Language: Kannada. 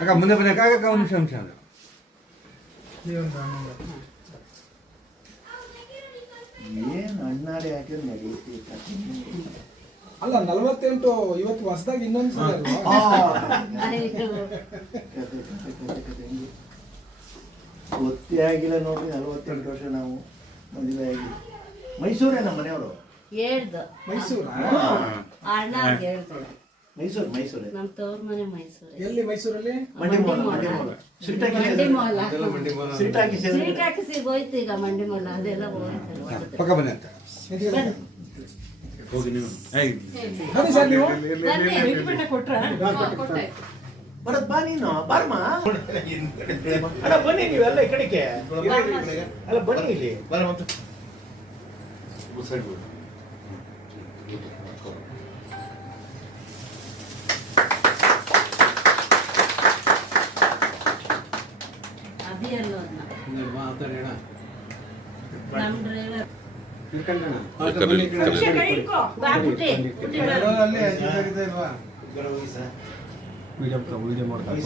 ಅಕ್ಕ ಮುಂದೆ ಬನ್ನಿ ಅಕ್ಕ ಒಂದು ನಿಮಿಷ ಅದು ಏನು ಅಣ್ಣಾರೆ ಹಾಕಿದ್ರೆ ನಡೆಯುತ್ತೆ. ಅಲ್ಲ 48 ಇವತ್ತು ಹೊಸದಾಗಿ ಇನ್ನೊಂದು ಸಲ ಗೊತ್ತೇ ಆಗಿಲ್ಲ ನೋಡ್ರಿ. 48 ವರ್ಷ ನಾವು ಮದುವೆ ಆಗಿ. ಮೈಸೂರೇ ನಮ್ಮ ಮನೆಯವರು. ಮೈಸೂರು. ಮೈಸೂರೇ. ನಮ್ಮ ತವ್ರ ಮನೆ ಮೈಸೂರು. ಎಲ್ಲಿ ಮೈಸೂರಲ್ಲಿ? ಮಂಡಿಮೂಲ. ಸಿಟ್ಟಾಕಿ ಸ್ವೀಟ್ ಹಾಕಿ ಸಿಗೋಯ್ತು ಈಗ ಮಂಡಿಮೂಲ ಅದೆಲ್ಲ ಹೋಯ್ತು. ಪಕ್ಕ ಬನ್ನಿ ಅಂತ ಹೋಗಿ ನೀವು ಬನ್ನಿ ಸರ್ ನೀವು. ಬರತ್ ಬಾ ನೀನು ಬಾರಮ್ಮ. ಅಲ್ಲ ಬನ್ನಿ ನೀವೆಲ್ಲ ಈ ಕಡೆಗೆ. ಅಲ್ಲ ಬನ್ನಿ ಇಲ್ಲಿ. ನಮ್ಮ ಡ್ರೈವರ್ ವಿಡಿಯೋ ಮಾಡ್ತಾರೆ.